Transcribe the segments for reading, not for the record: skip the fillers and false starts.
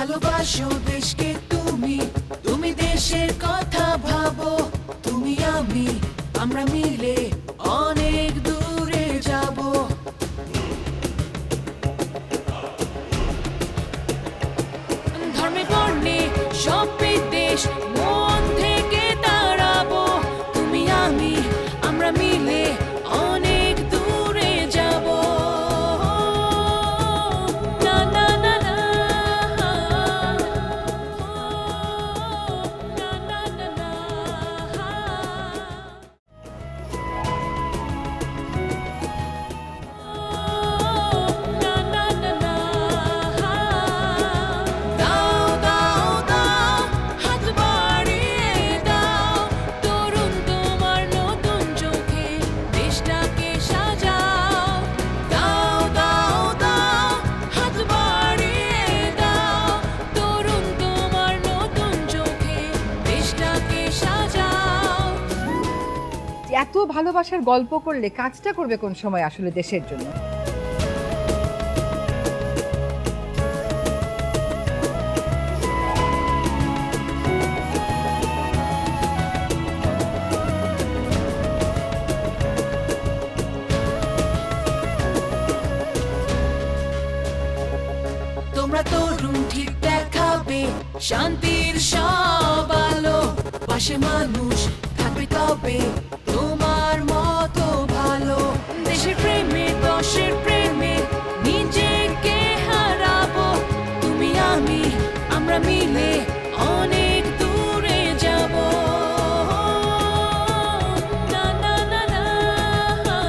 ভালোবাসো দেশকে তুমি, তুমি দেশের কথা ভাবো, তুমি আমি আমরা মিলে অনেক দূরে যাব। ধর্মে বর্ণে সব বিদ্বেষ মন থেকে তাড়াবো, তুমি আমি আমরা মিলে অনেক দূরে যাব। না না না না, না না না না। দাও দাও দাও হাত বাড়িয়ে দাও, তরুণ তোমার নতুন চোখে দেশটাকে সাজাও। দাও দাও দাও হাত বাড়িয়ে দাও, তরুণ তোমার নতুন চোখে দেশটাকে সাজাও। এত ভালোবাসার গল্প করলে কাজটা করবে কোন সময় আসলে দেশের জন্য? তোমরা তরুণ ঠিক দেখাবে শান্তির সব আলো, পাশে মানুষ থাকবে তবে তোমার মতো ভালো। দেশের প্রেমে দশের প্রেমে নিজেকে হারাবো, তুমি আমি আমরা মিলে অনেক দূরে যাব। না না না না, না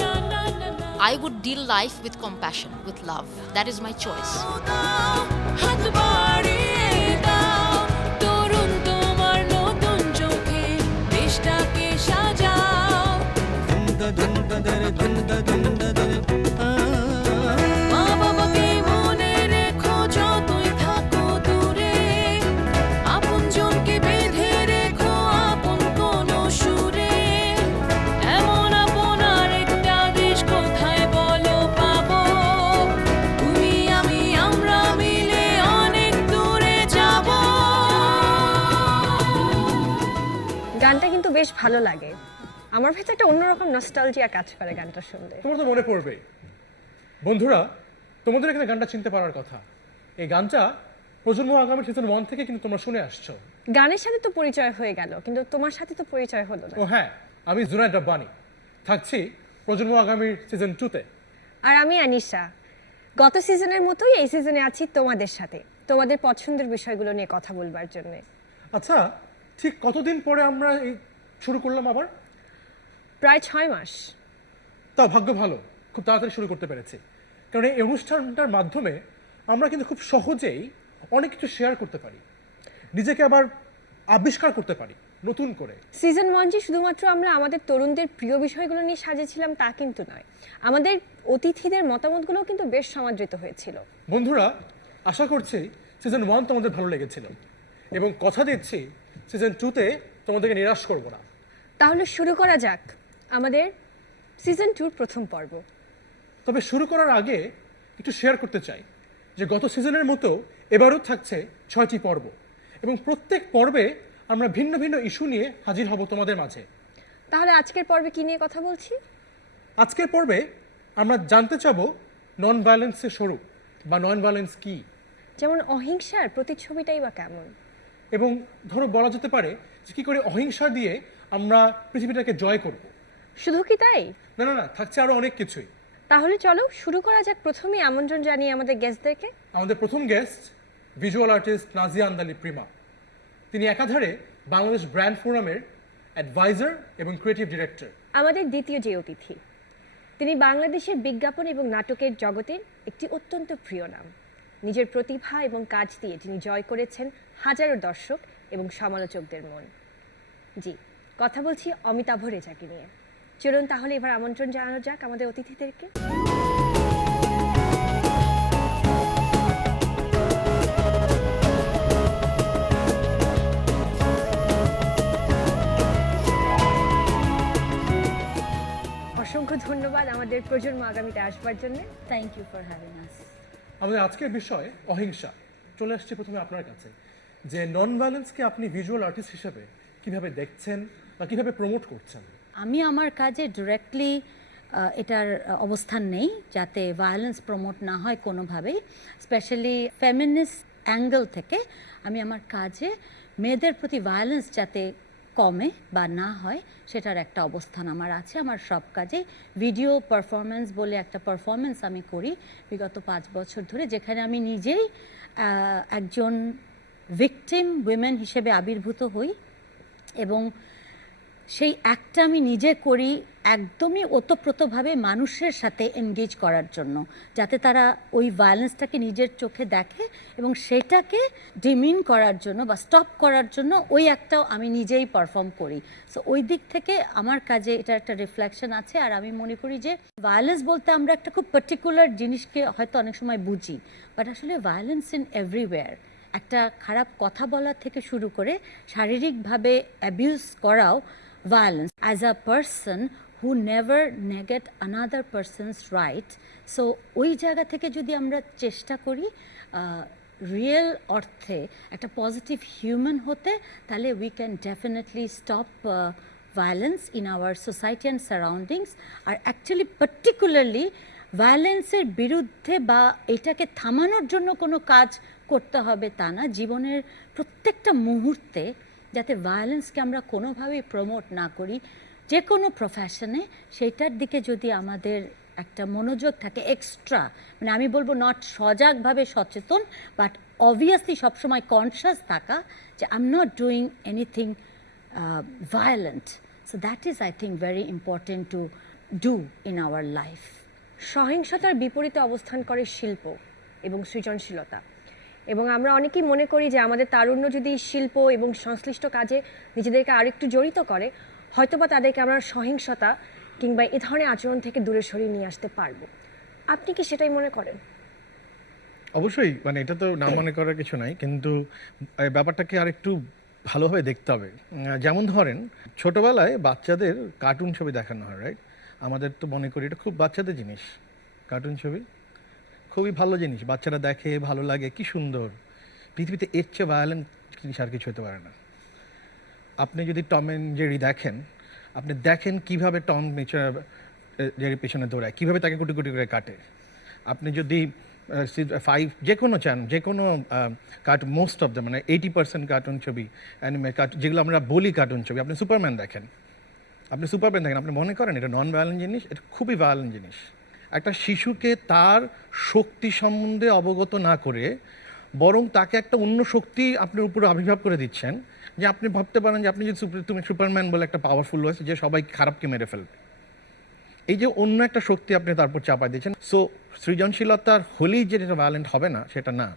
না না না। I would deal life with compassion, with love. That is my choice. হাত বাড়িয়ে দাও, তরুণ তোমার নতুন চোখে দেশটাকে সাজাও। মা বাবাকে মনে রেখো যতই থাকো দূরে, আপনজনকে বেঁধে রেখো আপন কোনো সুরে। এমন আপন আরেকটা দেশ কোথায় বলো পাবো, তুমি আমি আমরা মিলে অনেক দূরে যাব। গানটা কিন্তু বেশ ভালো লাগে। আমার ভেতরে একটা অন্যরকম নস্টালজিয়া কাজ করে গানটা শুনলে। তোমার তো মনে পড়বে বন্ধুরা, তোমাদের এখানে গানটা চিনতে পারার কথা। এই গানটা প্রজন্ম আগামী সিজন 1 থেকে কিন্তু তোমরা শুনে আসছো। গানের সাথে তো পরিচয় হয়ে গেল, কিন্তু তোমার সাথে তো পরিচয় হলো না। ও হ্যাঁ, আমি জুনায়েদ রাব্বানী, থাকছি প্রজন্ম আগামীর সিজন 2-তে। আর আমি আনিশা। গত সিজনের মতোই এই সিজনে আছি তোমাদের সাথে, তোমাদের পছন্দের বিষয়গুলো নিয়ে কথা বলবার জন্য। আচ্ছা, ঠিক কতদিন পরে আমরা এই শুরু করলাম আবার? প্রায় 6 মাস। তাও ভাগ্য ভালো, খুব তাড়াতাড়ি শুরু করতে পেরেছি। কারণ এই অনুষ্ঠানটার মাধ্যমে আমরা কিন্তু খুব সহজেই অনেক কিছু শেয়ার করতে পারি, নিজেকে আবার আবিষ্কার করতে পারি নতুন করে। সিজন 1 যে শুধুমাত্র আমরা আমাদের তরুণদের প্রিয় বিষয়গুলো নিয়ে সাজিয়েছিলাম তা কিন্তু নয়, আমাদের অতিথিদের মতামতগুলোও কিন্তু বেশ সমাদৃত হয়েছিল। বন্ধুরা, আশা করছি সিজন 1 তোমাদের ভালো লেগেছিল এবং কথা দিচ্ছি সিজন 2-তে তোমাদেরকে নিরাশ করব না। তাহলে শুরু করা যাক আমাদের সিজন 2-র প্রথম পর্ব। তবে শুরু করার আগে একটু শেয়ার করতে চাই যে গত সিজনের মতো এবারও থাকছে 6টি পর্ব এবং প্রত্যেক পর্বে আমরা ভিন্ন ভিন্ন ইস্যু নিয়ে হাজির হব তোমাদের মাঝে। তাহলে আজকের পর্বে কি নিয়ে কথা বলছি? আজকের পর্বে আমরা জানতে চাবো নন ভায়োলেন্সের স্বরূপ বা নন ভায়োলেন্স কী, যেমন অহিংসার প্রতিচ্ছবিটাই বা কেমন, এবং ধরো বলা যেতে পারে যে কী করে অহিংসা দিয়ে আমরা পৃথিবীটাকে জয় করব। শুধু কি তাই? না না না, থাকছে আরও অনেক কিছুই। তাহলে চলো শুরু করা যাক। প্রথমেই আমন্ত্রণ জানিয়ে আমাদের গেস্টদেরকে। আমাদের প্রথম guest visual artist Nazia Andali Prima. তিনি একাধারে বাংলাদেশ ব্র্যান্ড ফোরামের অ্যাডভাইজার এবং ক্রিয়েটিভ ডিরেক্টর। আমাদের দ্বিতীয় যে অতিথি, তিনি বাংলাদেশের বিজ্ঞাপন এবং নাটকের জগতের একটি অত্যন্ত প্রিয় নাম। নিজের প্রতিভা এবং কাজ দিয়ে তিনি জয় করেছেন হাজারো দর্শক এবং সমালোচকদের মন। জি, কথা বলছি অমিতাভ রেজাকে নিয়ে। চলুন তাহলে এবার আমন্ত্রণ জানানো যাক আমাদের অতিথিদেরকে। অসংখ্য ধন্যবাদ আমাদের প্রজন্ম আগামীতে আসবার জন্য। Thank you for having us. আমাদের আজকের বিষয় অহিংসা। চলে আসছে প্রথমে আপনার কাছে, যে নন ভায়োলেন্সকে আপনি ভিজুয়াল আর্টিস্ট হিসেবে কিভাবে দেখছেন বা কিভাবে প্রমোট করছেন? আমি আমার কাজে ডিরেক্টলি এটার অবস্থান নেই যাতে ভায়োলেন্স প্রমোট না হয় কোনোভাবেই, স্পেশালি ফেমিনিস্ট অ্যাঙ্গেল থেকে আমি আমার কাজে মেয়েদের প্রতি ভায়োলেন্স যাতে কমে বা না হয় সেটার একটা অবস্থান আমার আছে। আমার সব কাজে ভিডিও পারফরমেন্স বলে একটা পারফরমেন্স আমি করি বিগত 5 বছর ধরে, যেখানে আমি নিজেই একজন ভিকটিম উইমেন হিসেবে আবির্ভূত হই এবং সেই অ্যাক্টটা আমি নিজে করি একদমই ওতপ্রোতভাবে মানুষের সাথে এনগেজ করার জন্য, যাতে তারা ওই ভায়োলেন্সটাকে নিজের চোখে দেখে এবং সেটাকে ডিমিন করার জন্য বা স্টপ করার জন্য ওই অ্যাক্টটাও আমি নিজেই পারফর্ম করি। সো ওই দিক থেকে আমার কাজে এটার একটা রিফ্লেকশন আছে। আর আমি মনে করি যে ভায়োলেন্স বলতে আমরা একটা খুব পার্টিকুলার জিনিসকে হয়তো অনেক সময় বুঝি, বাট আসলে ভায়োলেন্স ইন এভরিওয়্যার। একটা খারাপ কথা বলা থেকে শুরু করে শারীরিকভাবে অ্যাবিউজ করাও violence as a person who never negate another person's right. So ওই জায়গা থেকে যদি আমরা চেষ্টা করি রিয়েল অর্থে একটা পজিটিভ হিউম্যান হতে, তাহলে we can definitely stop violence in our society and surroundings. আর অ্যাকচুয়ালি পার্টিকুলারলি ভায়োলেন্সের বিরুদ্ধে বা এটাকে থামানোর জন্য কোনো কাজ করতে হবে তা না, জীবনের প্রত্যেকটা মুহূর্তে যাতে ভায়োলেন্সকে আমরা কোনোভাবেই প্রমোট না করি যে কোনো প্রফেশনে, সেইটার দিকে যদি আমাদের একটা মনোযোগ থাকে এক্সট্রা, মানে আমি বলবো নট সজাগভাবে সচেতন, বাট অবভিয়াসলি সবসময় কনসিয়াস থাকা যে I am not doing anything violent. So that is I think very important to do in our life. সহিংসতার বিপরীতে অবস্থান করে শিল্প এবং সৃজনশীলতা, এবং আমরা অনেকেই মনে করি যে আমাদের তারুণ্য যদি শিল্প এবং সংশ্লিষ্ট কাজে নিজেদেরকে আরেকটু জড়িত করে, হয়তোবা তাদেরকে আমরা সহিংসতা কিংবা এ ধরনের আচরণ থেকে দূরে সরিয়ে নিয়ে আসতে পারবো। আপনি কি সেটাই মনে করেন? অবশ্যই, মানে এটা তো না মনে করার কিছু নাই, কিন্তু এই ব্যাপারটাকে আরেকটু ভালোভাবে দেখতে হবে। যেমন ধরেন ছোটবেলায় বাচ্চাদের কার্টুন ছবি দেখানো হয়, রাইট? আমাদের তো মনে করি এটা খুব বাচ্চাদের জিনিস, কার্টুন ছবি খুবই ভালো জিনিস, বাচ্চারা দেখে, ভালো লাগে, কি সুন্দর। পৃথিবীতে এর চেয়ে ভায়োলেন্ট জিনিস আর কিছু হতে পারে না। আপনি যদি টম অ্যান্ড জেরি দেখেন, আপনি দেখেন কিভাবে টম জেরির পেছনে দৌড়ায়, কীভাবে তাকে কুটি কুটি করে কাটে। আপনি যদি 5 যে কোনো চান, যে কোনো কার্টুন, মোস্ট অফ দ্য মানে 80% কার্টুন ছবি, অ্যানিমে কার্টুন যেগুলো আমরা বলি কার্টুন ছবি, আপনি সুপারম্যান দেখেন, আপনি মনে করেন এটা নন ভায়োলেন্ট জিনিস? এটা খুবই ভায়োলেন্ট জিনিস। একটা শিশুকে তার শক্তি সম্বন্ধে অবগত না করে বরং তাকে একটা অন্য শক্তি আপনার উপরে আবির্ভাব করে দিচ্ছেন, যে আপনি ভাবতে পারেন যে আপনি যদি তুমি সুপারম্যান বলে একটা পাওয়ারফুল হয়েছে যে সবাই খারাপকে মেরে ফেলবে, এই যে অন্য একটা শক্তি আপনি তারপর চাপা দিচ্ছেন। সো সৃজনশীলতার হলেই যে এটা ভায়োলেন্ট হবে না সেটা না,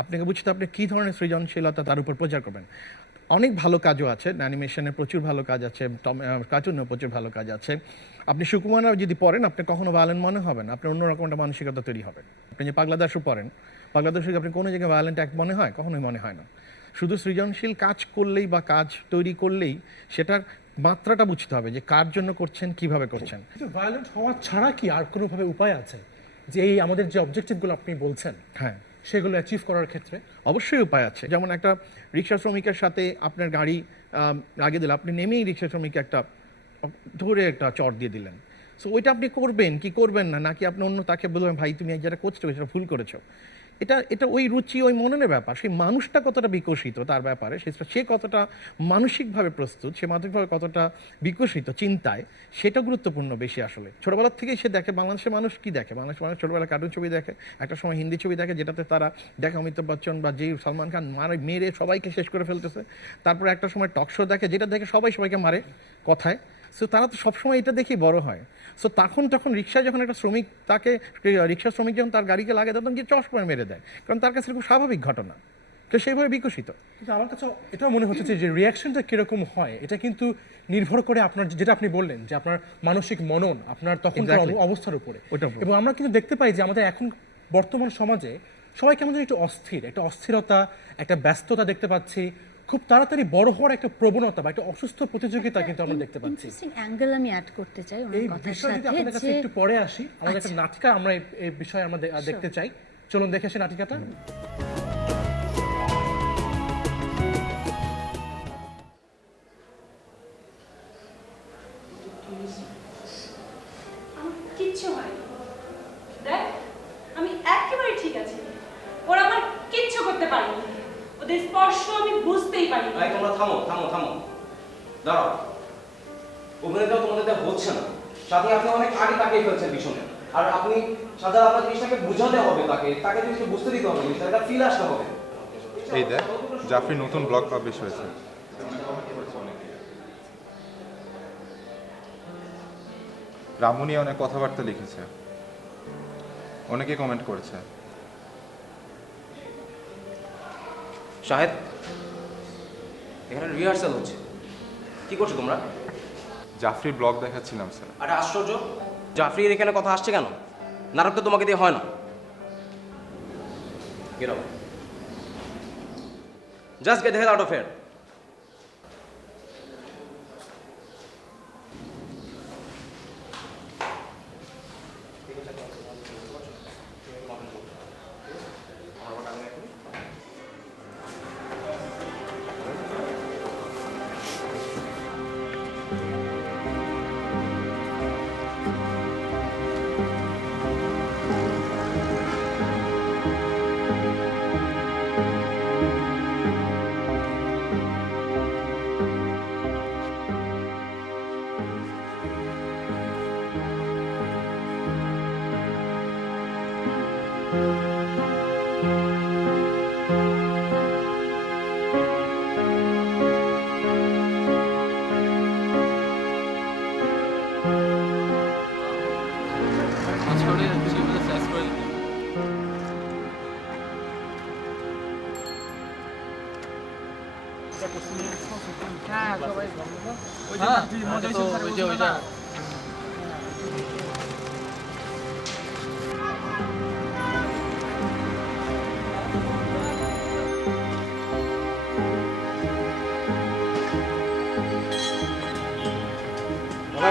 আপনাকে বুঝতে আপনি কী ধরনের সৃজনশীলতা তার উপর প্রচার করবেন। অনেক ভালো কাজও আছে, অ্যানিমেশনের প্রচুর ভালো কাজ আছে, কার্টুনেও প্রচুর ভালো কাজ আছে। আপনি সুকুমারও যদি পড়েন আপনি কখনো ভায়োলেন্ট মনে হবে না, আপনার অন্যরকম একটা মানসিকতা তৈরি হবে। আপনি যে পাগলা দাশু পড়েন, পাগলা দাশুকে আপনি কোনো জায়গায় ভায়োলেন্ট অ্যাক্ট মনে হয়? কখনোই মনে হয় না। শুধু সৃজনশীল কাজ করলেই বা কাজ তৈরি করলেই সেটার মাত্রাটা বুঝতে হবে যে কার জন্য করছেন, কিভাবে করছেন। কিন্তু ভায়োলেন্ট হওয়া ছাড়া কি আর কোনোভাবে উপায় আছে যে এই আমাদের যে অবজেক্টিভগুলো আপনি বলছেন, হ্যাঁ, সেগুলো অ্যাচিভ করার ক্ষেত্রে? অবশ্যই উপায় আছে। যেমন একটা রিক্সা শ্রমিকের সাথে আপনার গাড়ি লাগিয়ে দিলে, আপনি নেমেই রিক্সা শ্রমিককে একটা ধরে একটা চট দিয়ে দিলেন। সো ওইটা আপনি করবেন কি করবেন না, নাকি আপনি অন্য তাকে বলবেন ভাই তুমি যেটা করছো সেটা ভুল করেছো, এটা ওই রুচি, ওই মননের ব্যাপার। সেই মানুষটা কতটা বিকশিত তার ব্যাপারে, সে কতটা মানসিকভাবে প্রস্তুত, সে মানসিকভাবে কতটা বিকশিত চিন্তায়, সেটা গুরুত্বপূর্ণ বেশি আসলে। ছোটোবেলার থেকেই সে দেখে। বাংলাদেশের মানুষ কি দেখে? বাংলাদেশের মানুষ ছোটোবেলা কার্টুন ছবি দেখে, একটা সময় হিন্দি ছবি দেখে, যেটাতে তারা দেখে অমিতাভ বচ্চন বা যেই সালমান খান মেরে সবাইকে শেষ করে ফেলতেছে। তারপরে একটা সময় টক শো দেখে, যেটা দেখে সবাইকে মারে কথায়। সো তারা তো সবসময় এটা দেখেই বড় হয়। সো তখন রিক্সায় যখন একটা শ্রমিক তাকে, রিক্সা শ্রমিক যখন তার গাড়িকে লাগে, তখন গিয়ে চশ করে মেরে দেয়, কারণ তার কাছে খুব স্বাভাবিক ঘটনা, তো সেইভাবে বিকশিত। কিন্তু আমার কাছে এটাও মনে হচ্ছে যে রিয়াকশনটা কীরকম হয় এটা কিন্তু নির্ভর করে আপনার, যেটা আপনি বললেন যে আপনার মানসিক মনন, আপনার তখনকার অবস্থার উপরে। এবং আমরা কিন্তু দেখতে পাই যে আমাদের এখন বর্তমান সমাজে সবাই কেমন যেন একটু অস্থির, একটা অস্থিরতা, একটা ব্যস্ততা দেখতে পাচ্ছি, খুব তাড়াতাড়ি বড় হওয়ার একটা প্রবণতা বা একটা অসুস্থ প্রতিযোগিতা কিন্তু আমরা দেখতে পাচ্ছি। ইন্টারেস্টিং অ্যাঙ্গেল আমি অ্যাড করতে চাই ওনার এই কথার বিষয়ে যদি সাথে, আপনাদের কাছে যে একটু পরে আসি, আমাদের একটা নাটিকা আমরা এই বিষয়ে আমরা দেখতে চাই। চলুন দেখে আসি নাটিকাটা। কিচ্ছু হয়নি। দেখ, আমি একেবারে ঠিক আছি। ওরা আমার কিচ্ছু করতে পারেনি। ওদের স্পর্শ আমি বুঝতেই পারিনি। ভাই তোমরা থামো থামো থামো, দাঁড়াও। অভিনেতা তোমাদের দেওয়া হচ্ছে না, সাথে আপনি অনেক আগে তাকিয়ে ফেলছেন পিছনে। আর আপনি সাথে আপনার জিনিসটাকে বোঝাতে হবে, তাকে জিনিসটা বুঝতে দিতে হবে, জিনিসটা একটা ফিল আসতে হবে। এই দেখ, জাফরি নতুন ব্লগ পাবলিশ হয়েছে। রামু নিয়ে অনেক কথাবার্তা লিখেছে, অনেকে কমেন্ট করেছে। শাহেদ, এখানে রিহার্সাল হচ্ছে, কি করছো তোমরা? জাফরি ব্লগ দেখাচ্ছিলাম স্যার। আরে আশ্চর্য, জাফরির এখানে কথা আসছে কেন? নাটক তো তোমাকে দিয়ে হয় না। Get out. Just get the hell out of here.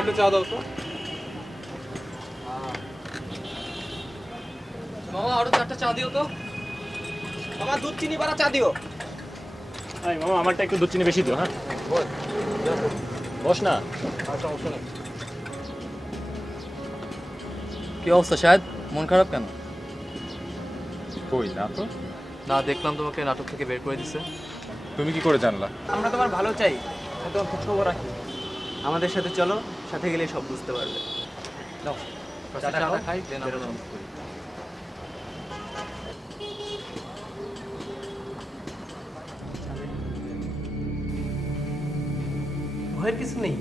একটা চা দাও তো। মামা আরো 4টা চা দিও তো। মামা দুধ চিনি বাড়া চা দিও। এই মামা আমারটা একটু দুধ চিনি বেশি দিও। হ্যাঁ বস না। কি অবস্থা শাহেদ, মন খারাপ কেন? কই না তো। না, দেখলাম তোমাকে নাটক থেকে বের করে দিছে। তুমি কি করে জানলা? আমরা তোমার ভালো চাই, তোমার খোঁজ খবর রাখি। আমাদের সাথে চলো, সাথে গেলে সব বুঝতে পারবে। নাও চাটা খাই, দেন আমরা শুরু করি। ভয়ের কিছু নেই।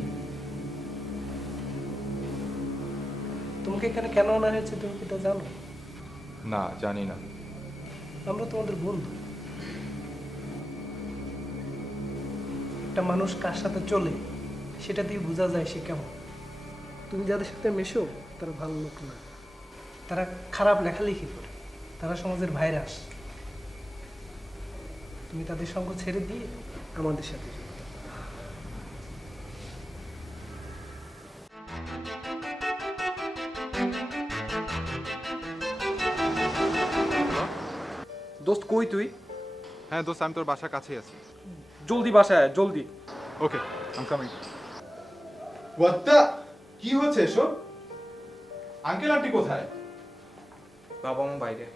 তোমাকে এখানে কেন আনা হয়েছে তুমি কি তা জানো? না, জানি না। আমরা তোমাদের বন্ধু। একটা মানুষ কার সাথে চলে সেটা দিয়ে বোঝা যায় সে কেমন। তুমি যাদের সাথে মেশো তারা ভালো লোক না, তারা খারাপ লেখালেখি করে, তারা সমাজের ভাইরাস। তুমি তাদের সঙ্গ ছেড়ে দিয়ে আমাদের সাথে চলো। দোস্ত কই তুই? হ্যাঁ দোস্ত, আমি তোর বাসার কাছেই আছি। জলদি বাসায় আয়, জলদি। Okay, I am coming. What the, কি হচ্ছে এসব? আঙ্কেল আন্টি কোথায়? বাবা মা বাইরে,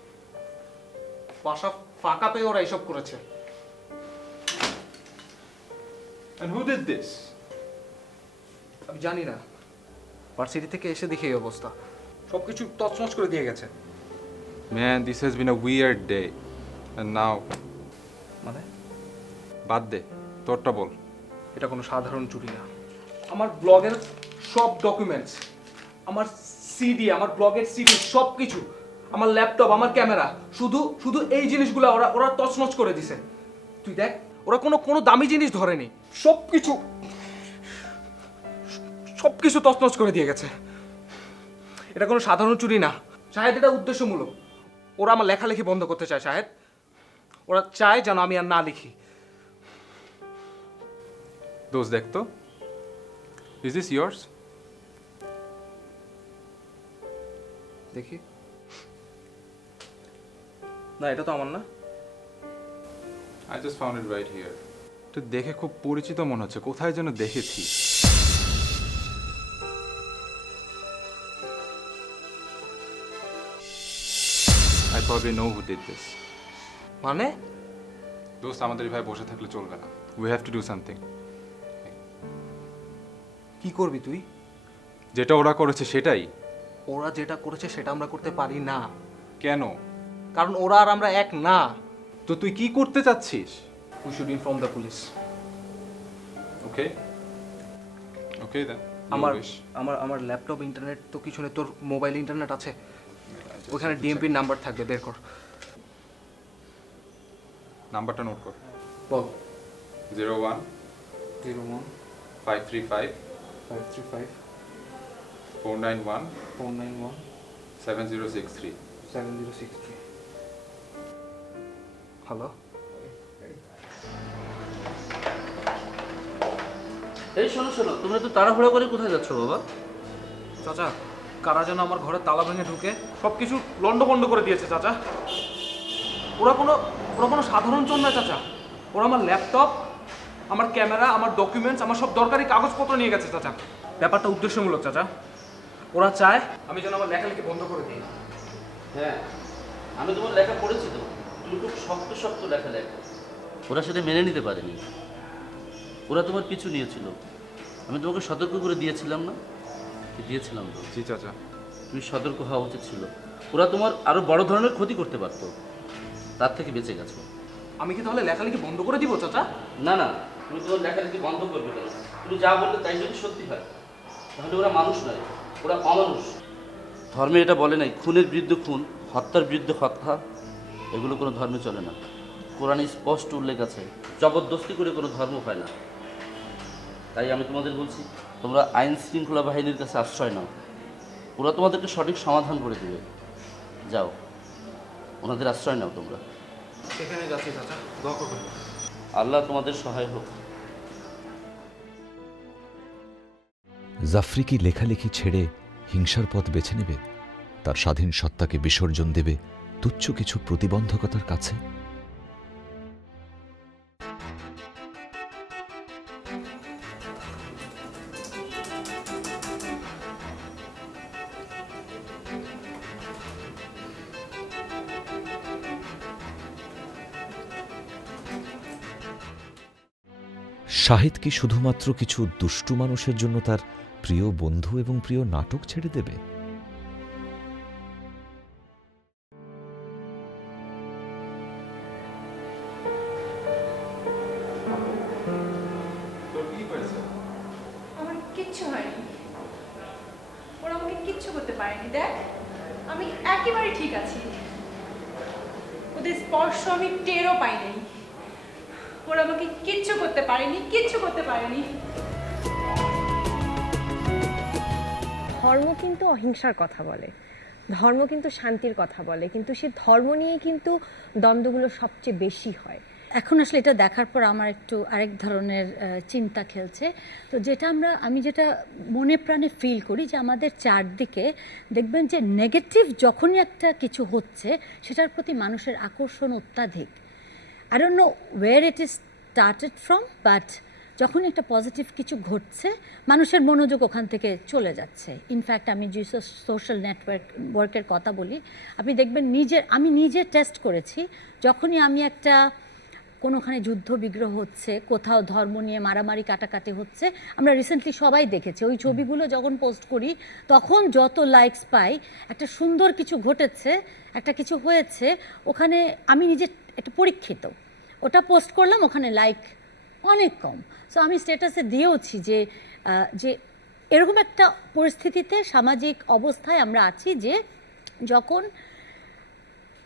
বাসা ফাঁকা পেয়ে ওরা এসব করেছে। And who did this? আমি জানি না, ভার্সিটি থেকে এসে দেখি এই অবস্থা, সবকিছু তছনছ করে দিয়ে গেছে। Man, this has been a weird day. And now, মানে বাদ দে, তোরটা বল। এটা কোনো সাধারণ চুরি না। আমার ব্লগের সব ডকুমেন্টস, আমার সিডি, আমার ব্লগের সিডি, সব কিছু, আমার ল্যাপটপ, আমার ক্যামেরা, শুধু শুধু এই জিনিসগুলো ওরা তছনছ করে দিছে। তুই দেখ, ওরা কোনো দামি জিনিস ধরেনি, সবকিছু তছনছ করে দিয়ে গেছে। এটা কোনো সাধারণ চুরি না শাহেদ, এটা উদ্দেশ্যমূলক। ওরা আমার লেখালেখি বন্ধ করতে চায় শাহেদ, ওরা চায় যেন আমি আর না লিখি। দোস্ত দেখ তো, ইজ দিস ইয়ার্স? দেখি, না এটা তো আমার না। I just found it right here. তো দেখে খুব পরিচিত মনে হচ্ছে, কোথায় যেন দেখেছি। I probably know who did this. মানে দোস্ত, আমাদের ভাই বসে থাকলে চলবে না। We have to do something. কি করবি তুই? যেটা ওরা করেছে সেটাই। ওরা যেটা করেছে সেটা আমরা করতে পারি না, কেন? কারণ ওরা আর আমরা এক না। তো তুই কি করতে চাচ্ছিস? We should inform the police. Okay. Okay then. আমার You wish. আমার আমার ল্যাপটপ ইন্টারনেট তো কিছু নেই, তোর মোবাইল ইন্টারনেট আছে? ওখানে ডিএমপির নাম্বার থাকবে, বের কর। নাম্বারটা নোট কর। বল। 01 01 535 535 491 491 7063. 7063। হ্যালো, এই শোনো শোনো, তোমরা তো তাড়াহুড়ো করে কোথায় যাচ্ছ বাবা? চাচা কারা যেন আমার ঘরে তালা ভেঙে ঢুকে সব কিছু লন্ডভন্ড করে দিয়েছে চাচা। ওরা কোনো সাধারণ চোর নয় চাচা। ওরা আমার ল্যাপটপ, আমার ক্যামেরা, আমার ডকুমেন্টস, আমার সব দরকারি কাগজপত্র নিয়ে গেছে চাচা। ব্যাপারটা উদ্দেশ্যমূলক চাচা। ওরা চায় আমি যেন আমার লেখালেখি বন্ধ করে দিই। হ্যাঁ, আমি তোমার লেখা পড়েছি তো, তুমি খুব শক্ত শক্ত লেখা লেখো। ওরা সেটা মেনে নিতে পারেনি। ওরা তোমার পিছু নিয়েছিল, আমি তোমাকে সতর্ক করে দিয়েছিলাম না? দিয়েছিলাম তো। জি চাচা। তুমি সতর্ক হওয়া উচিত ছিল। ওরা তোমার আরো বড় ধরনের ক্ষতি করতে পারতো, তার থেকে বেঁচে গেছো। আমি কি তাহলে লেখালেখি বন্ধ করে দিব চাচা? না না, তুমি তোমার লেখালেখি বন্ধ করবে কেন? তুমি যা বললে তাই যদি সত্যি হয়, তাহলে ওরা মানুষ নয়, ওরা অমানুষ। ধর্মে এটা বলে নাই খুনের বিরুদ্ধে খুন, হত্যার বিরুদ্ধে হত্যা, এগুলো কোনো ধর্মে চলে না। কোরআনে স্পষ্ট উল্লেখ আছে, জবরদস্তি করে কোনো ধর্ম হয় না। তাই আমি তোমাদের বলছি, তোমরা আইন শৃঙ্খলা বাহিনীর কাছে আশ্রয় নাও, ওরা তোমাদেরকে সঠিক সমাধান করে দেবে। যাও, ওনাদের আশ্রয় নাও তোমরা। সেখানে যাচ্ছি চাচা, দোয়া করবেন। আল্লাহ তোমাদের সহায় হোক। জাফরি কি লেখালেখি ছেড়ে হিংসার পথ বেছে নেবে? তার স্বাধীন সত্তাকে বিসর্জন দেবে তুচ্ছ কিছু প্রতিবন্ধকতার কাছে? শাহিদ কি শুধুমাত্র কিছু দুষ্টু মানুষের জন্য তার প্রিয় বন্ধু এবং প্রিয় নাটক ছেড়ে দেবে? আমার কিচ্ছু হয়নি, ওরা আমাকে কিচ্ছু করতে পারেনি। দেখ আমি একেবারে ঠিক আছি, ওদের স্পর্শ আমি টেরও পাইনি। ওরা আমাকে কিচ্ছু করতে পারেনি, কিচ্ছু করতে পারেনি। ধর্ম কিন্তু অহিংসার কথা বলে, ধর্ম কিন্তু শান্তির কথা বলে, কিন্তু সে ধর্ম নিয়ে কিন্তু দ্বন্দ্বগুলো সবচেয়ে বেশি হয়। এখন আসলে এটা দেখার পর আমার একটু আরেক ধরনের চিন্তা খেলছে। তো আমি যেটা মনে প্রাণে ফিল করি যে আমাদের চারদিকে দেখবেন যে নেগেটিভ যখনই একটা কিছু হচ্ছে সেটার প্রতি মানুষের আকর্ষণ অত্যাধিক। I don't know where it is started from, but যখন একটা পজিটিভ কিছু ঘটছে মানুষের মনোযোগ ওখান থেকে চলে যাচ্ছে। ইনফ্যাক্ট আমি যে সোশ্যাল নেটওয়ার্কের কথা বলি, আপনি দেখবেন আমি নিজে টেস্ট করেছি, যখনই আমি কোনোখানে যুদ্ধ বিগ্রহ হচ্ছে, কোথাও ধর্ম নিয়ে মারামারি কাটাকাটি হচ্ছে, আমরা রিসেন্টলি সবাই দেখেছি, ওই ছবিগুলো যখন পোস্ট করি তখন যত লাইকস পাই, একটা সুন্দর কিছু ঘটেছে, একটা কিছু হয়েছে, ওখানে আমি নিজে একটা পরীক্ষিত, ওটা পোস্ট করলাম, ওখানে লাইক অনেক কম। সো আমি স্ট্যাটাসে দিয়েওছি যে এরকম একটা পরিস্থিতিতে সামাজিক অবস্থায় আমরা আছি যে যখন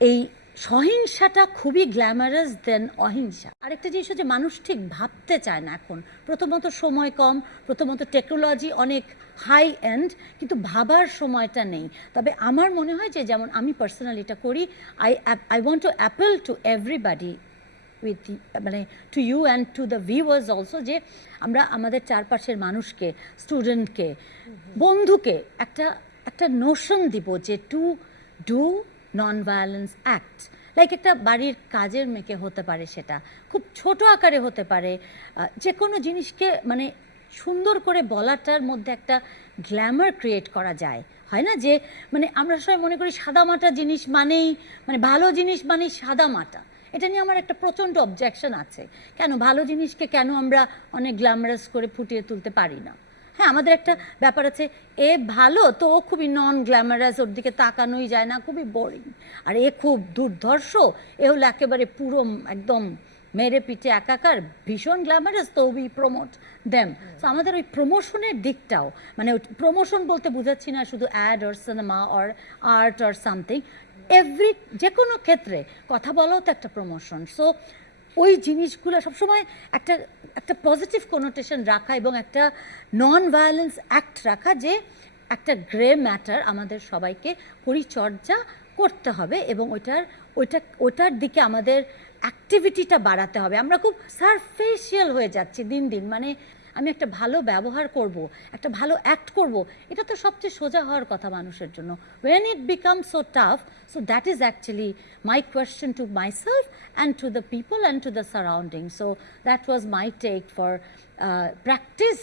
এই সহিংসাটা খুবই গ্ল্যামারাস দেন অহিংসা। আরেকটা জিনিস হচ্ছে মানুষ ঠিক ভাবতে চায় না এখন, প্রথমত সময় কম, প্রথমত টেকনোলজি অনেক হাই এন্ড, কিন্তু ভাবার সময়টা নেই। তবে আমার মনে হয় যে যেমন আমি পার্সোনালি এটা করি, I want to appeal to everybody with to you and to the viewers also, যে আমরা আমাদের চারপাশের মানুষকে, স্টুডেন্টকে, বন্ধুকে একটা নোশন দিব যে to do non-violence acts. Like একটা বাড়ির কাজের মেয়েকে হতে পারে, সেটা খুব ছোট আকারে হতে পারে, যে কোনো জিনিসকে মানে সুন্দর করে বলাটার মধ্যে একটা গ্ল্যামার ক্রিয়েট করা যায়। হয় না যে মানে আমরা সবাই মনে করি সাদামাটা জিনিস মানেই মানে ভালো জিনিস মানেই সাদামাটা, এটা নিয়ে আমার একটা প্রচণ্ড অবজেকশন আছে। কেন ভালো জিনিসকে কেন আমরা অনেক গ্ল্যামারাস করে ফুটিয়ে তুলতে পারি না? হ্যাঁ, আমাদের একটা ব্যাপার আছে, এ ভালো তো ও খুবই নন গ্ল্যামারাস, ওর দিকে তাকানোই যায় না, খুবই বোরিং। আর এ খুব দুর্ধর্ষ, এ হলো একেবারে পুরো একদম মেরে পিঠে একাকার, ভীষণ গ্ল্যামারাস, তো উই প্রমোট দেম। তো আমাদের ওই প্রমোশনের দিকটাও, মানে প্রমোশন বলতে বোঝাচ্ছি না শুধু ad or cinema or art or something, যে কোনো ক্ষেত্রে কথা বলাও তো একটা প্রমোশন। সো ওই জিনিসগুলো সবসময় একটা একটা পজিটিভ কোনোটেশন রাখা এবং একটা নন ভায়োলেন্স অ্যাক্ট রাখা, যে একটা গ্রে ম্যাটার আমাদের সবাইকে পরিচর্যা করতে হবে এবং ওটার দিকে আমাদের অ্যাক্টিভিটিটা বাড়াতে হবে। আমরা খুব সারফেশিয়াল হয়ে যাচ্ছি দিন দিন, মানে আমি একটা ভালো ব্যবহার করব, একটা ভালো অ্যাক্ট করব, এটা তো সবচেয়ে সোজা হওয়ার কথা মানুষের জন্য। when it becomes so tough, so that is actually my question to myself and to the people and to the surroundings. So that was my take for practice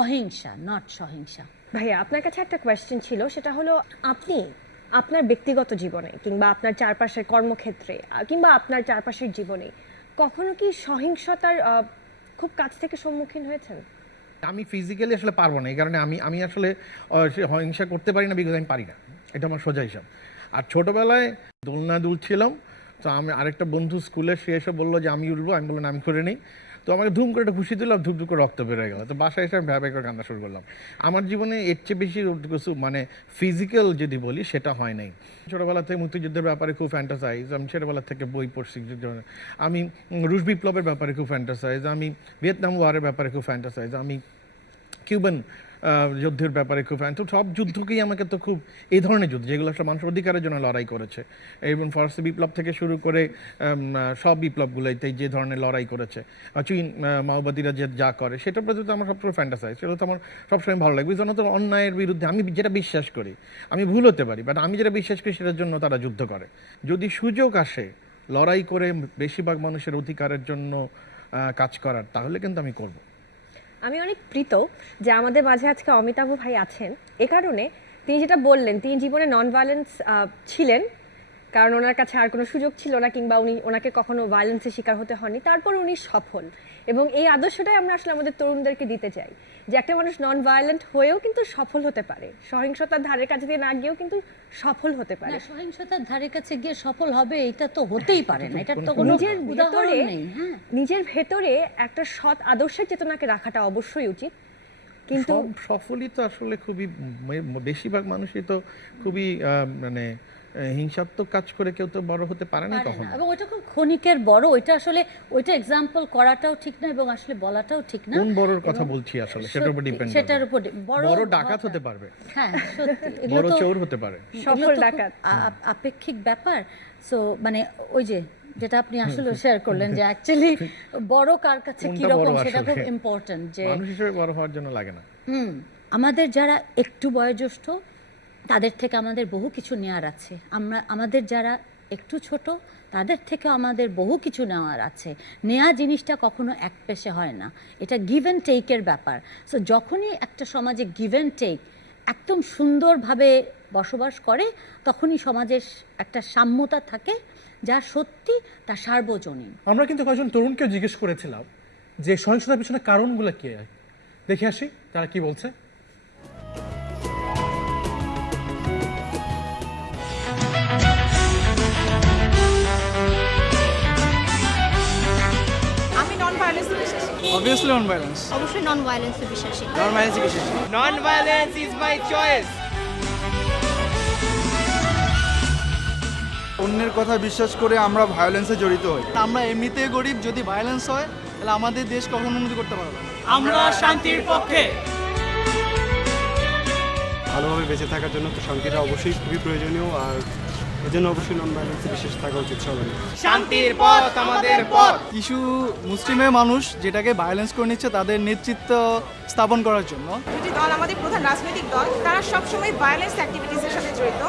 অহিংসা, not সহিংসা। ভাইয়া, আপনার কাছে একটা কোয়েশ্চেন ছিল, সেটা হলো আপনি আপনার ব্যক্তিগত জীবনে কিংবা আপনার চারপাশের কর্মক্ষেত্রে কিংবা আপনার চারপাশের জীবনে কখনো কি সহিংসতার খুব কাছ থেকে সম্মুখীন হয়েছেন? আমি ফিজিক্যালি আসলে পারবো না, এই কারণে আমি আসলে হিংসা করতে পারি না, বিকজ আমি পারি না, এটা আমার সোজা হিসাব। আর ছোটোবেলায় দোলনা দুলছিলাম, তো আমি আরেকটা বন্ধু স্কুলে সে এসে বললো যে আমি উঠবো, আমি বললাম আমি করে নিই, তো আমাকে ধুম করে একটা খুশি দিলাম, ধুপ করে রক্ত বেরোয় গেল, তো বাসায় এসে আমি ভ্যাবাই করে কান্না শুরু করলাম। আমার জীবনে এর চেয়ে বেশি কিছু মানে ফিজিক্যাল যদি বলি সেটা হয় নাই। ছোটোবেলা থেকে মুক্তিযুদ্ধের ব্যাপারে খুব ফ্যান্টাসাইজ, আমি ছোটোবেলা থেকে বই পড়ছি, আমি রুশ বিপ্লবের ব্যাপারে খুব ফ্যান্টাসাইজ, আমি ভিয়েতনাম ওয়ারের ব্যাপারে খুব ফ্যান্টাসাইজ, আমি কিউবান যুদ্ধের ব্যাপারে খুব তো সব যুদ্ধকেই আমাকে তো খুব এই ধরনের যুদ্ধ যেগুলো সব মানুষের অধিকারের জন্য লড়াই করেছে, এবং ফরাসি বিপ্লব থেকে শুরু করে সব বিপ্লবগুলোতে যে ধরনের লড়াই করেছে, চীন মাওবাদীরা যে যা করে সেটার প্রতি তো আমার সবসময় ফ্যান্টাসাইজ, সেটা তো আমার সবসময় ভালো লাগবে। যেন তো অন্যায়ের বিরুদ্ধে আমি যেটা বিশ্বাস করি, আমি ভুল হতে পারি, বাট আমি যেটা বিশ্বাস করি সেটার জন্য তারা যুদ্ধ করে। যদি সুযোগ আসে লড়াই করে বেশিরভাগ মানুষের অধিকারের জন্য কাজ করার, তাহলে কিন্তু আমি করব। আমি অনেক প্রীত যে আমাদের মাঝে আজকে অমিতাভ ভাই আছেন, এ কারণে তিনি যেটা বললেন, তিনি জীবনে নন ভায়োলেন্স ছিলেন, কারণ ওনার কাছে আর কোনো সুযোগ ছিল না কিংবা ওনাকে কখনো ভায়োলেন্সের শিকার হতে হয়নি, তারপর উনি সফল। এবং এই আদর্শটাই আমরা আসলে আমাদের তরুণদেরকে দিতে চাই, যে একটা মানুষ নন ভায়োলেন্ট হয়েও কিন্তু সফল হতে পারে, সহিংসতার ধারের কাছে দিয়ে না গিয়েও কিন্তু সফল হতে পারে। সহিংসতার ধারে কাছে গিয়ে সফল হবে এটা তো হতেই পারে না, এটা তো নিজের ভেতরে নিজের ভেতরে একটা সৎ আদর্শের চেতনাকে রাখাটা অবশ্যই উচিত। কিন্তু সফলই তো আসলে খুবই বেশিরভাগ মানুষই তো খুবই মানে হিংসাত্মক কাজ করে কেউ তো বড় হতে পারে না কখনো, এবং ওইটা খুব ক্ষণিকের বড়, ওইটা আসলে ওইটা এক্সাম্পল করাটাও ঠিক না এবং আসলে বলাটাও ঠিক না। কোন বড়র কথা বলছি আসলে সেটার উপর ডিপেন্ড করে, সেটার উপর বড় ডাকাত হতে পারবে, হ্যাঁ সত্যি বড় চোর হতে পারে, সফল ডাকাত আপেক্ষিক ব্যাপার। সো মানে ওই যে যেটা আপনি আসলে শেয়ার করলেন যে অ্যাকচুয়ালি বড় কার কাছে কি রকম, সেটা খুব ইম্পর্টেন্ট, যে মানুষ হিসেবে বড় হওয়ার জন্য লাগে না। আমাদের যারা একটু বয়োজ্যেষ্ঠ তাদের থেকে আমাদের বহু কিছু নেওয়ার আছে, আমাদের যারা একটু ছোট তাদের থেকে আমাদের বহু কিছু নেওয়ার আছে। নেওয়া জিনিসটা কখনো এক পেশে হয় না, এটা গিভ অ্যান্ড টেকের ব্যাপার। সো যখনই একটা সমাজে গিভ অ্যান্ড টেক একদম সুন্দরভাবে বসবাস করে, তখনই সমাজের একটা সাম্যতা থাকে, যা সত্যি তা সার্বজনীন। আমরা কিন্তু কয়েকজন তরুণকে জিজ্ঞেস করেছিলাম যে সহিংসতার পিছনে কারণগুলো কি, দেখে আসি তারা কি বলছে। আমি নন ভায়োলেন্সে বিশ্বাসী। Obviously non violence. অবশ্যই নন ভায়োলেন্সে বিশ্বাসী। নন ভায়োলেন্সে বিশ্বাসী। Non violence is my choice. অন্যের কথা বিশ্বাস করে আমরা ভায়োলেন্সে জড়িত হই। আমরা এমনিতেই গরিব, যদি ভায়োলেন্স হয় তাহলে আমাদের দেশ কখনো উন্নতি করতে পারবে না। আমরা শান্তির পক্ষে। ভালোভাবে বেঁচে থাকার জন্য তো শান্তিটা অবশ্যই খুবই প্রয়োজনীয়, আর এজন্য অবশ্যই নন ভায়োলেন্সে বিশ্বাস থাকা উচিত সবার। শান্তির পথ আমাদের পথ। কিছু মুসলিমের মানুষ যেটাকে ভায়োলেন্স করে নিচ্ছে তাদের নেতৃত্ব স্থাপন করার জন্য। দুটি দল আমাদের প্রধান রাজনৈতিক দল, তারা সবসময় ভায়োলেন্স অ্যাক্টিভিটিসের সাথে জড়িত।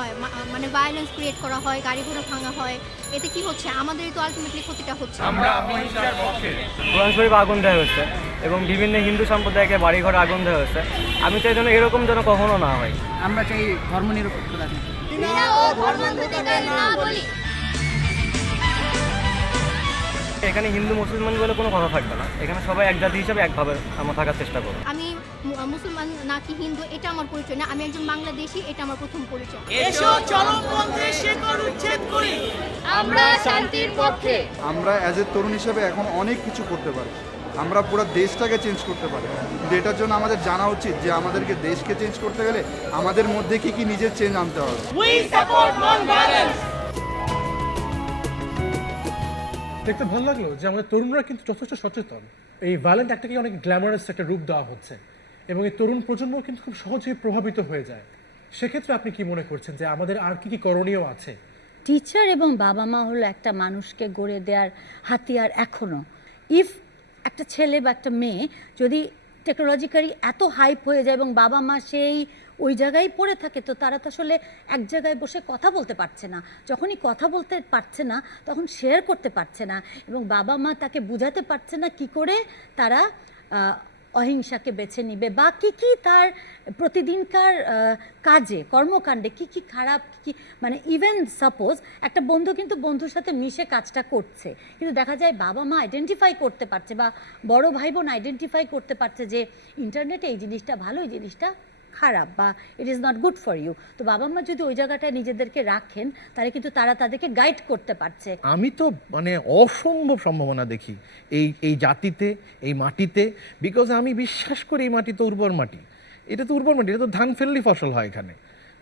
হয় মানে ভায়োলেন্স ক্রিয়েট করা হয়, গাড়ি ঘোড়া ভাঙা হয়, এতে কি হচ্ছে? আমাদেরই তো আলটিমেটলি ক্ষতিটা হচ্ছে। কোরআন শরীফ আগুন দেওয়া হয়েছে এবং বিভিন্ন হিন্দু সম্প্রদায়কে বাড়িঘর আগুন দেওয়া হয়েছে। আমি চাই যেন এরকম যেন কখনো না হয়। আমরা চাই ধর্মনিরপেক্ষ রাজনীতি। এখানে হিন্দু মুসলমান বলে কোনো কথা থাকবে না, এখানে সবাই এক জাতি হিসাবে একভাবে আমরা থাকার চেষ্টা করব। আমি মুসলমান নাকি হিন্দু এটা আমার পরিচয় না, আমি একজন বাংলাদেশী, এটা আমার প্রথম পরিচয়। এসো চরমপন্থী শিকড় উচ্ছেদ করি, আমরা শান্তির পক্ষে। আমরা অ্যাজ এ তরুণ হিসেবে এখন অনেক কিছু করতে পারি, আমরা পুরো দেশটাকে চেঞ্জ করতে পারি, কিন্তু এটার জন্য আমাদের জানা উচিত যে আমাদেরকে দেশকে চেঞ্জ করতে গেলে আমাদের মধ্যে কি কি নিজের চেঞ্জ আনতে হবে। We support non violence. দেখতে ভালো লাগলো যে আমাদের তরুণরা কিন্তু যথেষ্ট সচেতন। এই ভায়োলেন্ট অ্যাক্টটাকে অনেক গ্ল্যামারাস একটা রূপ দেওয়া হচ্ছে এবং এই তরুণ প্রজন্ম কিন্তু খুব সহজেই প্রভাবিত হয়ে যায়। সেক্ষেত্রে আপনি কি মনে করছেন যে আমাদের আর কি কি করণীয় আছে? টিচার এবং বাবা মা হলো একটা মানুষকে গড়ে দেওয়ার হাতিয়ার এখনও। ইফ একটা ছেলে বা একটা মেয়ে যদি টেকনোলজিক্যালি এত হাইপ হয়ে যায় এবং বাবা মা সেই ওই জায়গায় পড়ে থাকে, তো তারা তো আসলে এক জায়গায় বসে কথা বলতে পারছে না। যখনই কথা বলতে পারছে না তখন শেয়ার করতে পারছে না এবং বাবা মা তাকে বোঝাতে পারছে না কি করে তারা অহিংসাকে বেছে নিবে বা কী কী তার প্রতিদিনকার কাজে কর্মকাণ্ডে কী কী খারাপ কী মানে ইভেন সাপোজ একটা বন্ধু কিন্তু বন্ধুর সাথে মিশে কাজটা করছে, কিন্তু দেখা যায় বাবা মা আইডেন্টিফাই করতে পারছে বা বড় ভাই বোন আইডেন্টিফাই করতে পারছে যে ইন্টারনেটে এই জিনিসটা ভালো, এই জিনিসটা খারাপ বা it is not good for you. তো বাবা মা যদি ওই জায়গাটায় নিজেদেরকে রাখেন তাহলে কিন্তু তারা তাদেরকে গাইড করতে পারছে। আমি তো মানে অসম্ভব সম্ভাবনা দেখি এই জাতিতে, এই মাটিতে, বিকজ আমি বিশ্বাস করি এই মাটি তো উর্বর মাটি। এটা তো উর্বর মাটি, এটা তো ধান ফেললেই ফসল হয় এখানে।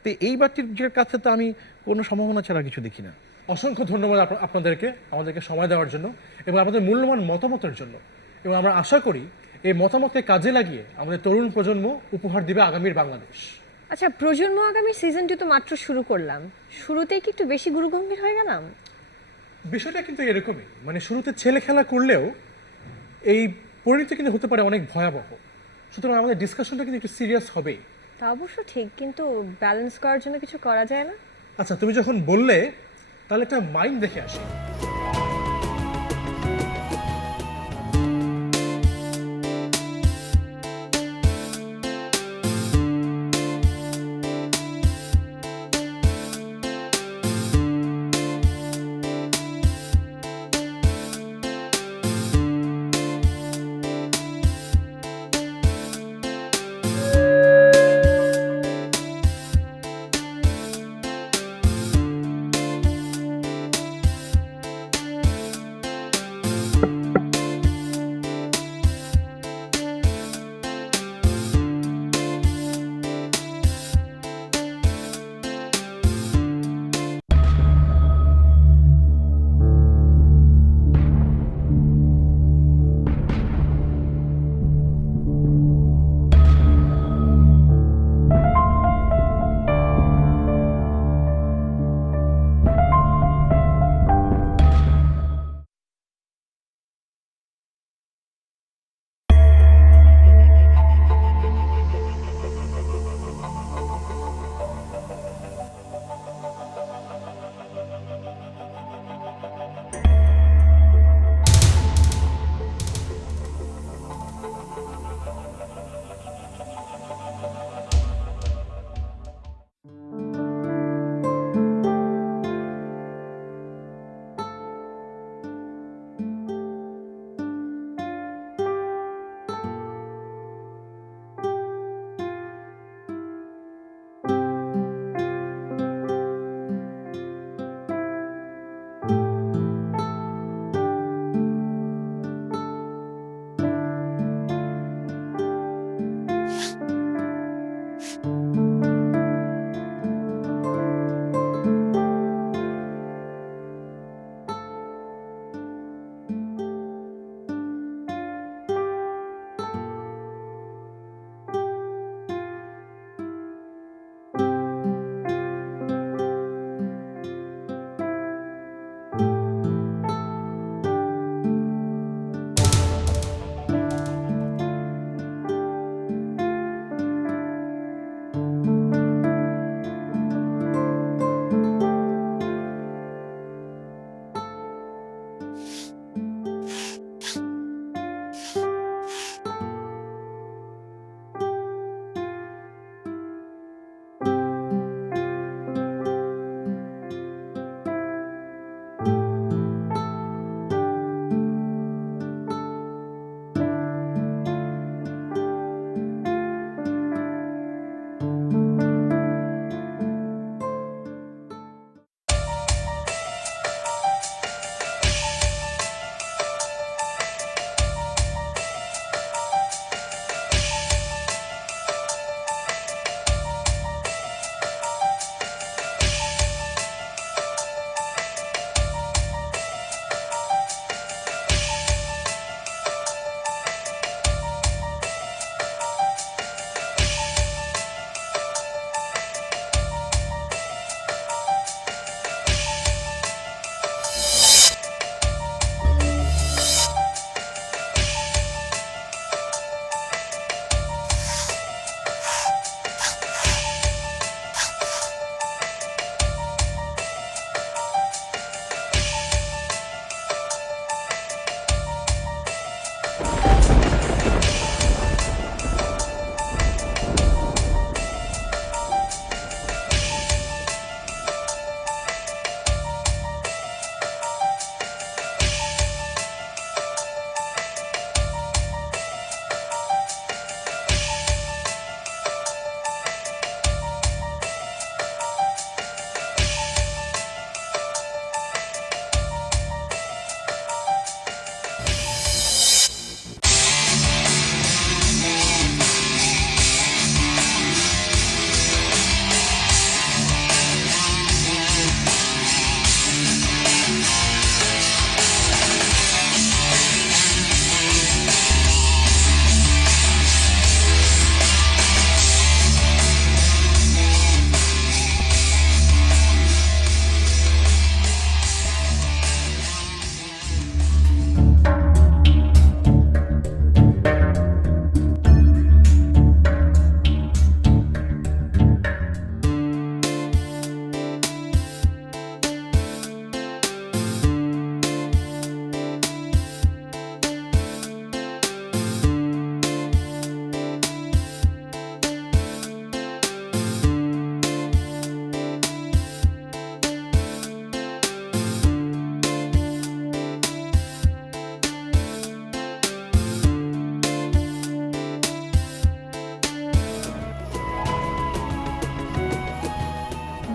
তো এই মাটির কাছে তো আমি কোনো সম্ভাবনা ছাড়া কিছু দেখি না। অসংখ্য ধন্যবাদ আপনাদেরকে আমাদেরকে সময় দেওয়ার জন্য এবং আপনাদের মূল্যবান মতামতের জন্য, এবং আমরা আশা করি এই মতামতকে কাজে লাগিয়ে আমাদের তরুণ প্রজন্ম উপহার দিবে আগামীর বাংলাদেশ। আচ্ছা, প্রজন্ম আগামী সিজন 2 তো মাত্র শুরু করলাম, শুরুতেই কি একটু বেশি গুরুগম্ভীর হয়ে গেলাম? বিষয়টা কিন্তু এরকমই, মানে শুরুতে ছেলে খেলা করলেও এই পরিণতি কিন্তু হতে পারে অনেক ভয়াবহ। সুতরাং আমাদের ডিসকাশনটা কিন্তু একটু সিরিয়াস হবেই। তা অবশ্য ঠিক, কিন্তু ব্যালেন্স করার জন্য কিছু করা যায় না? আচ্ছা, তুমি যখন বললে তাহলে একটা মাইন্ড দেখে আসি।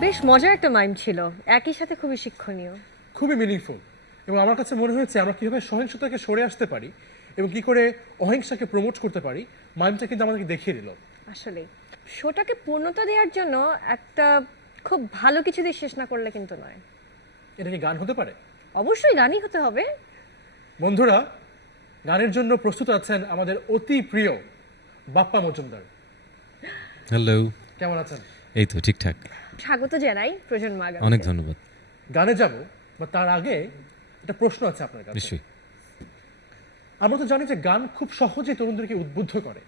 বেশ মজার একটা মাইম ছিল, একই সাথে খুবই শিক্ষণীয়। খুবই মিনিংফুল। এবং আমার কাছে মনে হয়েছে আমরা কীভাবে সহিংসতাকে সরে আসতে পারি এবং কী করে অহিংসাকে প্রমোট করতে পারি, মাইমটা কিন্তু আমাদেরকে দেখিয়ে দিল। আসলে শোটাকে পূর্ণতা দেওয়ার জন্য একটা খুব ভালো কিছু দিয়ে শেষ না করলে কিন্তু নয়। এটা কি গান হতে পারে? অবশ্যই গানই হতে হবে। বন্ধুরা, গানের জন্য প্রস্তুত আছেন আমাদের অতি প্রিয় বাপ্পা মজুমদার। হ্যালো, কেমন আছেন? এই তো ঠিকঠাক। স্বাগত জানাই প্রজন্ম আগামীতে। অনেক ধন্যবাদ। গানে যাব, বা তার আগে একটা প্রশ্ন আছে আপনার কাছে। নিশ্চয়ই। আমরা তো জানি যে গান খুব সহজেই তরুণদেরকে উদ্বুদ্ধ করে,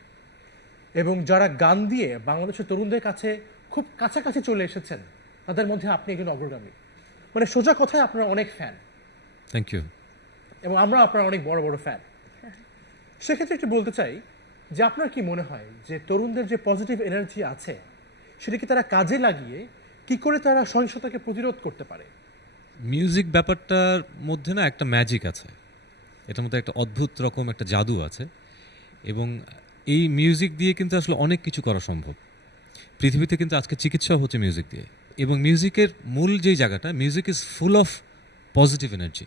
এবং যারা গান দিয়ে বাংলাদেশের তরুণদের কাছে খুব কাছাকাছি চলে এসেছেন তাদের মধ্যে আপনি একজন অগ্রগামী। মানে সোজা কথায় আপনারা অনেক ফ্যান। Thank you. এবং আমরা আপনার অনেক বড় বড় ফ্যান। সেক্ষেত্রে একটু বলতে চাই যে আপনার কি মনে হয় যে তরুণদের যে পজিটিভ এনার্জি আছে সেটা কি তারা কাজে লাগিয়ে কি করে তারা সহিংসতাকে প্রতিরোধ করতে পারে? মিউজিক ব্যাপারটার মধ্যে না একটা ম্যাজিক আছে, এটার মধ্যে একটা অদ্ভুত রকম একটা জাদু আছে, এবং এই মিউজিক দিয়ে কিন্তু আসলে অনেক কিছু করা সম্ভব। পৃথিবীতে কিন্তু আজকে চিকিৎসাও হচ্ছে মিউজিক দিয়ে, এবং মিউজিকের মূল যেই জায়গাটা, music is full of positive energy.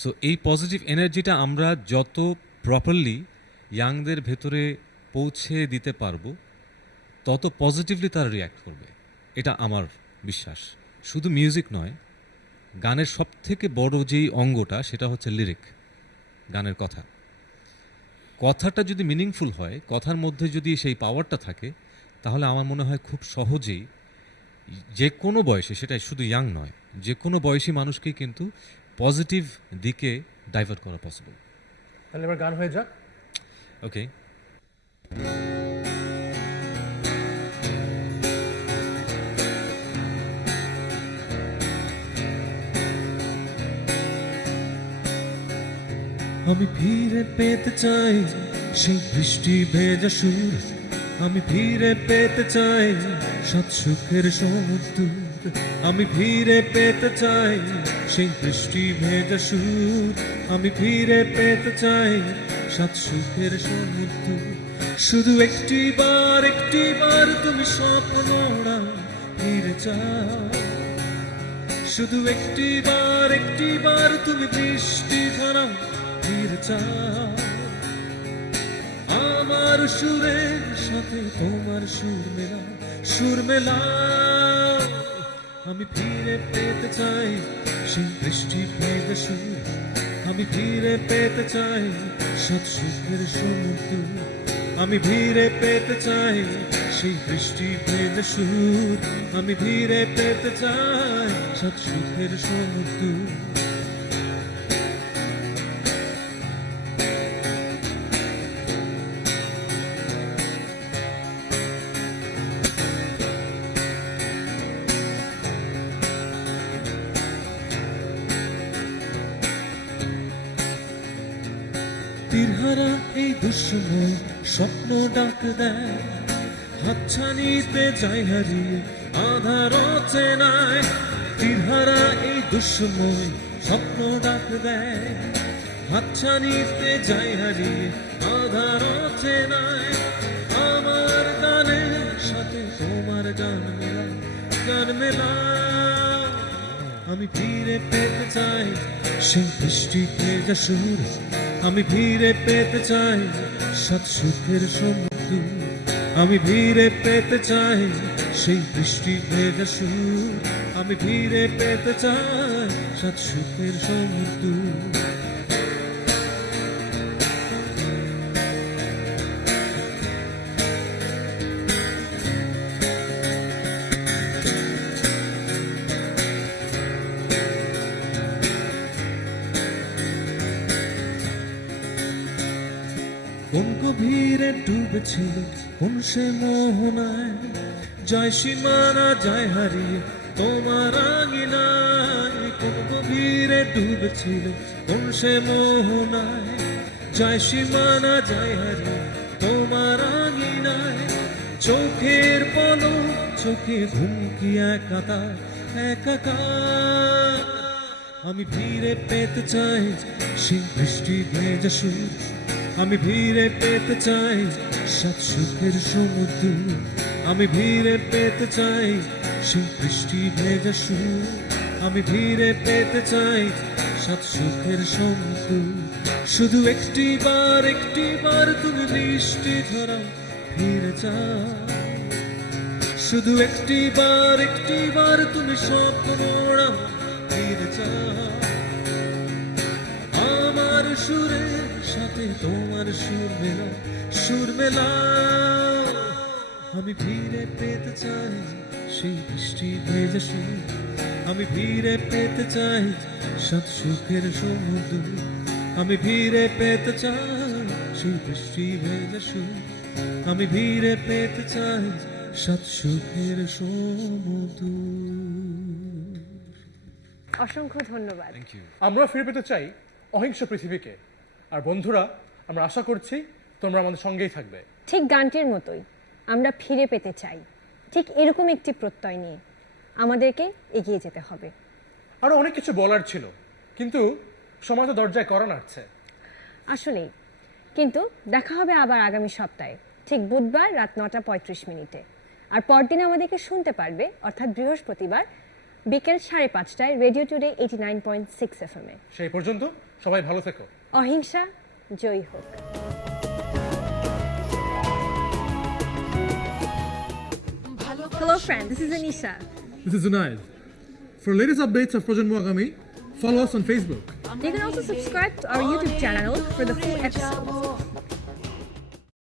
So এই পজিটিভ এনার্জিটা আমরা যত প্রপারলি ইয়াংদের ভেতরে পৌঁছে দিতে পারবো তত পজিটিভলি তারা রিয়্যাক্ট করবে, এটা আমার বিশ্বাস। শুধু মিউজিক নয়, গানের সবথেকে বড় যেই অঙ্গটা সেটা হচ্ছে লিরিক, গানের কথা। কথাটা যদি মিনিংফুল হয়, কথার মধ্যে যদি সেই পাওয়ারটা থাকে, তাহলে আমার মনে হয় খুব সহজেই যে কোনো বয়সে, সেটা শুধু ইয়াং নয়, যে কোনো বয়সী মানুষকেই কিন্তু পজিটিভ দিকে ডাইভার্ট করা পসিবল। তাহলে এবার গান হয়ে যাক। ওকে। আমি ফিরে পেতে চাই সেই বৃষ্টি ভেজা সুর, আমি ফিরে পেতে চাই সাত সুখের সমুদ্র, আমি ফিরে পেতে চাই সেই বৃষ্টি ভেজা সুর, আমি ফিরে পেতে চাই সাত সুখের সমুদ্র। শুধু একটি বার তুমি স্বপ্নরা ফিরে চাও, শুধু একটি বার তুমি বৃষ্টি ধরা ফিরে চাও। আমার সুরের সাথে তোমার সুর মেলা, আমি ফিরে পেতে চাই সেই বৃষ্টি ভেজা সুর, আমি ফিরে পেতে চাই সাত সুখের সমুদ্র, আমি ফিরে পেতে চাই সেই বৃষ্টি ভেজা সুর, আমি ফিরে পেতে চাই সাত সুখের সমুদ্র। তীরহারা এই দুঃসময় স্বপ্ন ডাক দেয়, হাতছানিতে যাই হারিয়ে আধার চেনায়। তীরহারা এই দুঃসময় স্বপ্ন ডাক দেয়, হাতছানিতে যাই হারিয়ে আধার চেনায়। আমার গানের সাথে তোমার গান মেলা, আমি ফিরে পেতে চাই সেই বৃষ্টি ভেজা সুর, আমি ফিরে পেতে চাই সাত সুখের সমুদ্র, আমি ফিরে পেতে চাই সেই বৃষ্টি ভেজা সুর, আমি ফিরে পেতে চাই সাত সুখের সমুদ্র। কোন গভীরে ডুবেছিল কোন সে মোহনায়, যায় সীমানা যায় হারিয়ে তোমার আঙিনায়। কোন গভীরে ডুবেছিল কোন সে মোহনায়, যায় সীমানা যায় হারিয়ে তোমার আঙিনায়। চোখের পলক চোখে ঘুমকি একাকার, আমি ফিরে পেতে চাই সেই বৃষ্টি ভেজা সুর, আমি ফিরে পেতে চাই সাত সুখের সমুদ্র, আমি ফিরে পেতে চাই সেই বৃষ্টি ভেজা সুর আমি ফিরে পেতে চাই সাত সুখের সমুদ্র শুধু একটি বার তুমি বৃষ্টি ধরা ফিরে যাও শুধু একটি বার তুমি স্বপ্নরা ফিরে যাও আমার সুরের সাথে তোমার সুর মেলা আমি ফিরে পেতে চাই সেই বৃষ্টি ভেজা সুর আমি ফিরে পেতে চাই সাত সুখের সমুদ্র আমি ফিরে পেতে চাই সেই বৃষ্টি ভেজা সুর আমি ফিরে পেতে চাই সাত সুখের সমুদ্র। অসংখ্য ধন্যবাদ। আমরা ফিরে পেতে চাই অহিংস পৃথিবীকে। আর বন্ধুরা, আমরা আশা করছি তোমরা আমাদের সঙ্গেই থাকবে। ঠিক গানটির মতোই আমরা ফিরে পেতে চাই ঠিক এরকম একটি প্রত্যয় নিয়ে আমাদেরকে এগিয়ে যেতে হবে। আরো অনেক কিছু বলার ছিল, কিন্তু সময় তো দরজায় করা নাড়ছে। আসলেই, কিন্তু দেখা হবে আবার আগামী সপ্তাহে ঠিক বুধবার রাত 9:35 আর পরদিন আমাদেরকে শুনতে পারবে অর্থাৎ বৃহস্পতিবার বিকেল 5:30টায় রেডিও টুডে 89.6 FM এ। সেই পর্যন্ত সবাই ভালো থেকো। অহিংসা জয়ী হোক। Hello friend, this is Anisha. This is Zunaid. For latest updates of Projanmo Agami, follow us on Facebook. You can also subscribe to our YouTube channel for the full episodes.